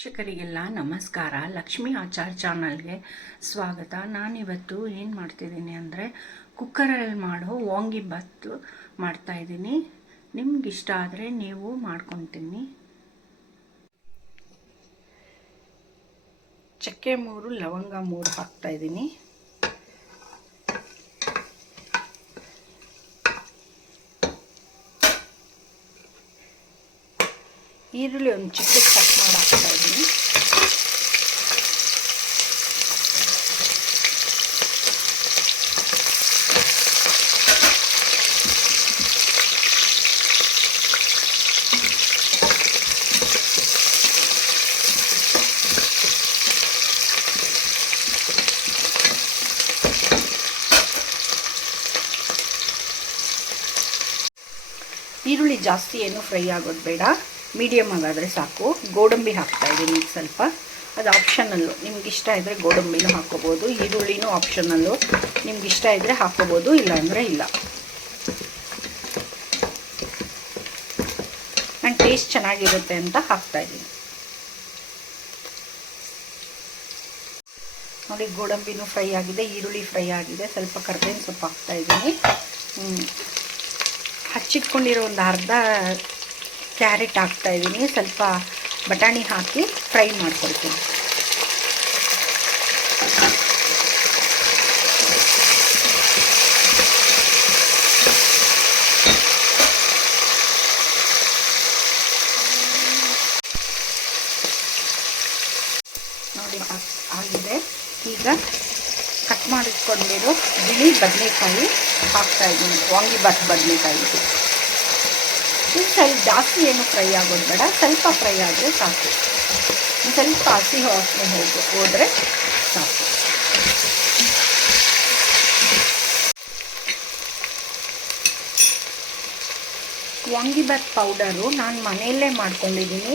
ವೀಕ್ಷಕರಿಗೆಲ್ಲ ನಮಸ್ಕಾರ. ಲಕ್ಷ್ಮಿ ಆಚಾರ್ ಚಾನಲ್ಗೆ ಸ್ವಾಗತ. ನಾನಿವತ್ತು ಏನು ಮಾಡ್ತಿದ್ದೀನಿ ಅಂದರೆ ಕುಕ್ಕರಲ್ಲಿ ಮಾಡೋ ವಾಂಗಿಬಾತ್ ಮಾಡ್ತಾಯಿದ್ದೀನಿ. ನಿಮ್ಗಿಷ್ಟ ಆದರೆ ನೀವು ಮಾಡ್ಕೊತೀನಿ. ಚಕ್ಕೆ 3 ಲವಂಗ 3 ಹಾಕ್ತಾಯಿದ್ದೀನಿ. ಈರುಳ್ಳಿ ಒಂದು ಚಿಕ್ಕಕ್ಕೆ ಕಟ್ ಮಾಡಿ ಹಾಕ್ತಾಯಿದ್ದೀನಿ. ಈರುಳ್ಳಿ ಜಾಸ್ತಿ ಏನು ಫ್ರೈ ಆಗೋದು ಬೇಡ, ಮೀಡಿಯಮ್ ಆಗಾದರೆ ಸಾಕು. ಗೋಡಂಬಿ ಹಾಕ್ತಾಯಿದ್ದೀನಿ ಈಗ ಸ್ವಲ್ಪ. ಅದು ಆಪ್ಷನಲ್ಲು, ನಿಮ್ಗಿಷ್ಟ ಇದ್ದರೆ ಗೋಡಂಬಿನೂ ಹಾಕ್ಕೋಬೋದು, ಈರುಳ್ಳಿನೂ ಆಪ್ಷನಲ್ಲು. ನಿಮ್ಗಿಷ್ಟ ಇದ್ದರೆ ಹಾಕ್ಕೋಬೋದು, ಇಲ್ಲಾಂದರೆ ಇಲ್ಲ. ನಾನು ಟೇಸ್ಟ್ ಚೆನ್ನಾಗಿರುತ್ತೆ ಅಂತ ಹಾಕ್ತಾಯಿದ್ದೀನಿ. ನೋಡಿ, ಗೋಡಂಬಿನೂ ಫ್ರೈ ಆಗಿದೆ, ಈರುಳ್ಳಿ ಫ್ರೈ ಆಗಿದೆ. ಸ್ವಲ್ಪ ಕರ್ಬೇವಿನ ಸೊಪ್ಪು ಹಾಕ್ತಾಯಿದ್ದೀನಿ. ಹಚ್ಚಿಟ್ಕೊಂಡಿರೋ ಒಂದು ಅರ್ಧ ಕ್ಯಾರೆಟ್ ಹಾಕ್ತಾಯಿದ್ದೀನಿ. ಸ್ವಲ್ಪ ಬಟಾಣಿ ಹಾಕಿ ಫ್ರೈ ಮಾಡ್ಕೊಳ್ತೀನಿ. ನೋಡಿ ಆಗಿದೆ. ಈಗ ಕಟ್ ಮಾಡಿಟ್ಕೊಂಡಿರೋ ಬಿಳಿ ಬದನೆಕಾಯಿ ಹಾಕ್ತಾಯಿದ್ದೀನಿ, ವಾಂಗಿಬಾತ್ ಬದನೆಕಾಯಿ. ಸ್ವಲ್ಪ ಜಾಸ್ತಿ ಏನು ಫ್ರೈ ಆಗೋದು ಬೇಡ, ಸ್ವಲ್ಪ ಫ್ರೈ ಆದರೆ ಸಾಕು. ಸ್ವಲ್ಪ ಹಸಿ ವಾಸನೆ ಹೋದರೆ ಸಾಕು. ವಾಂಗಿಬಾತ್ ಪೌಡರು ನಾನು ಮನೆಯಲ್ಲೇ ಮಾಡ್ಕೊಂಡಿದ್ದೀನಿ.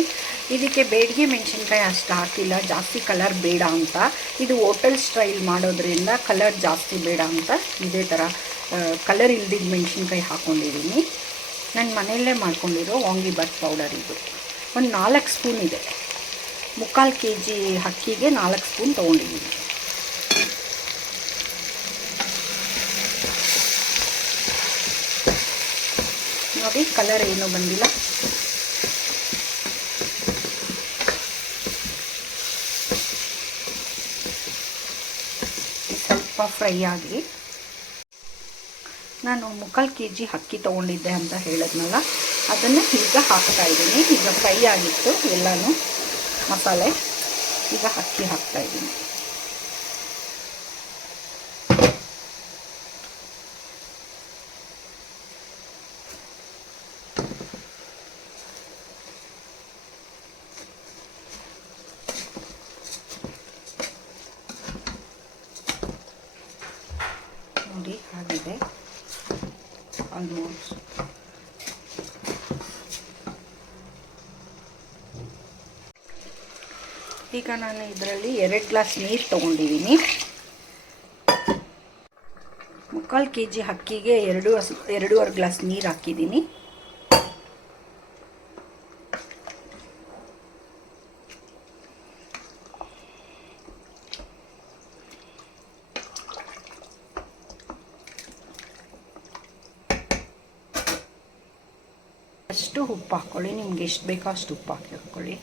ಇದಕ್ಕೆ ಬೇಡಿಗೆ ಮೆಣಸಿನ್ಕಾಯಿ ಅಷ್ಟು ಹಾಕಿಲ್ಲ, ಜಾಸ್ತಿ ಕಲರ್ ಬೇಡ ಅಂತ. ಇದು ಹೋಟೆಲ್ ಸ್ಟೈಲ್ ಮಾಡೋದ್ರಿಂದ ಕಲರ್ ಜಾಸ್ತಿ ಬೇಡ ಅಂತ ಇದೇ ಥರ ಕಲರ್ ಇಲ್ದಿದ್ದ ಮೆಣಸಿನ್ಕಾಯಿ ಹಾಕ್ಕೊಂಡಿದ್ದೀನಿ. ನಾನು ಮನೆಯಲ್ಲೇ ಮಾಡ್ಕೊಂಡಿರೋ ವಾಂಗಿಬಾತ್ ಪೌಡರ್ ಇದು. ಒಂದು 4 ಸ್ಪೂನ್ ಇದೆ. 3/4 kg ಅಕ್ಕಿಗೆ 4 ಸ್ಪೂನ್ ತೊಗೊಂಡಿದ್ದೀನಿ. ನೋಡಿ, ಕಲರ್ ಏನೂ ಬಂದಿಲ್ಲ. ಸ್ವಲ್ಪ ಫ್ರೈ ಆಗಿ, ನಾನು 3/4 kg ಅಕ್ಕಿ ತೊಗೊಂಡಿದ್ದೆ ಅಂತ ಹೇಳಿದ್ನಲ್ಲ, ಅದನ್ನು ಈಗ ಹಾಕ್ತಾಯಿದ್ದೀನಿ. ಈಗ ಫ್ರೈ ಆಗಿತ್ತು ಎಲ್ಲನೂ ಮಸಾಲೆ. ಈಗ ಅಕ್ಕಿ ಹಾಕ್ತಾಯಿದ್ದೀನಿ. ನೋಡಿ, ಆಗಿದೆ ಆಲ್ಮೋಸ್ಟ್. ಈಗ ನಾನು ಇದರಲ್ಲಿ 2 ಗ್ಲಾಸ್ ನೀರು ತೊಗೊಂಡಿದ್ದೀನಿ. 3/4 kg ಅಕ್ಕಿಗೆ 2.5 ಗ್ಲಾಸ್ ನೀರು ಹಾಕಿದ್ದೀನಿ. ಅಷ್ಟು ಉಪ್ಪು ಹಾಕ್ಕೊಳ್ಳಿ, ನಿಮ್ಗೆ ಎಷ್ಟು ಬೇಕೋ ಅಷ್ಟು ಉಪ್ಪು ಹಾಕ್ಕೊಳ್ಳಿ.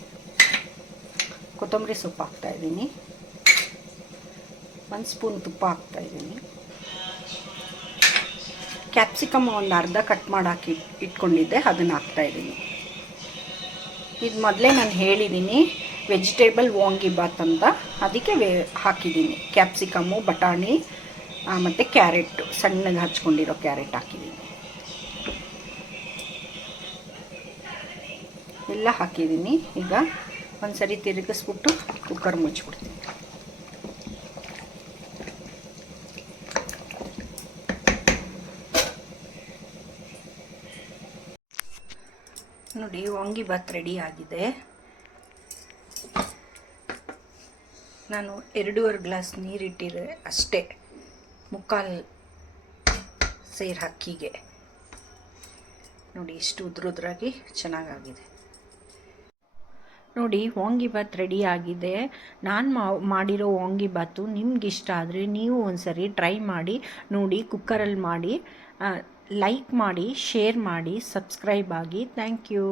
ಕೊತ್ತಂಬರಿ ಸೊಪ್ಪು ಹಾಕ್ತಾಯಿದ್ದೀನಿ. 1 ಸ್ಪೂನ್ ತುಪ್ಪ ಹಾಕ್ತಾಯಿದ್ದೀನಿ. ಕ್ಯಾಪ್ಸಿಕಮ್ ಒಂದು ಅರ್ಧ ಕಟ್ ಮಾಡಿ ಇಟ್ಕೊಂಡಿದ್ದೆ, ಅದನ್ನು ಹಾಕ್ತಾಯಿದ್ದೀನಿ. ಇದು ಮೊದಲೇ ನಾನು ಹೇಳಿದ್ದೀನಿ, ವೆಜಿಟೇಬಲ್ ವಾಂಗಿಬಾತ್ ಅಂತ, ಅದಕ್ಕೆ ಹಾಕಿದ್ದೀನಿ. ಕ್ಯಾಪ್ಸಿಕಮ್ಮು, ಬಟಾಣಿ ಮತ್ತು ಕ್ಯಾರೆಟು, ಸಣ್ಣಗೆ ಹಚ್ಕೊಂಡಿರೋ ಕ್ಯಾರೆಟ್ ಹಾಕಿದ್ದೀನಿ. ಎಲ್ಲ ಹಾಕಿದ್ದೀನಿ. ಈಗ ಒಂದು ಸರಿ ತಿರುಗಿಸ್ಬಿಟ್ಟು ಕುಕ್ಕರ್ ಮುಚ್ಚಿಬಿಡ್ತೀನಿ. ನೋಡಿ, ವಾಂಗಿಬಾತ್ ರೆಡಿ ಆಗಿದೆ. ನಾನು 2.5 ಗ್ಲಾಸ್ ನೀರಿಟ್ಟಿರೆ ಅಷ್ಟೇ, 3/4 ಸೇರು ಅಕ್ಕಿಗೆ. ನೋಡಿ, ಇಷ್ಟು ಉದ್ರುದ್ರಾಗಿ ಚೆನ್ನಾಗಾಗಿದೆ. ನೋಡಿ ವಾಂಗಿಬಾತ್ ರೆಡಿ ಆಗಿದೆ. ನಾನು ಮಾಡಿರೋ ವಾಂಗಿಬಾತು ನಿಮ್ಗೆ ಇಷ್ಟ ಆದರೆ ನೀವು ಒಂದ್ಸರಿ ಟ್ರೈ ಮಾಡಿ ನೋಡಿ. ಕುಕ್ಕರಲ್ಲಿ ಮಾಡಿ. ಲೈಕ್ ಮಾಡಿ, ಶೇರ್ ಮಾಡಿ, ಸಬ್ಸ್ಕ್ರೈಬ್ ಆಗಿ. Thank you.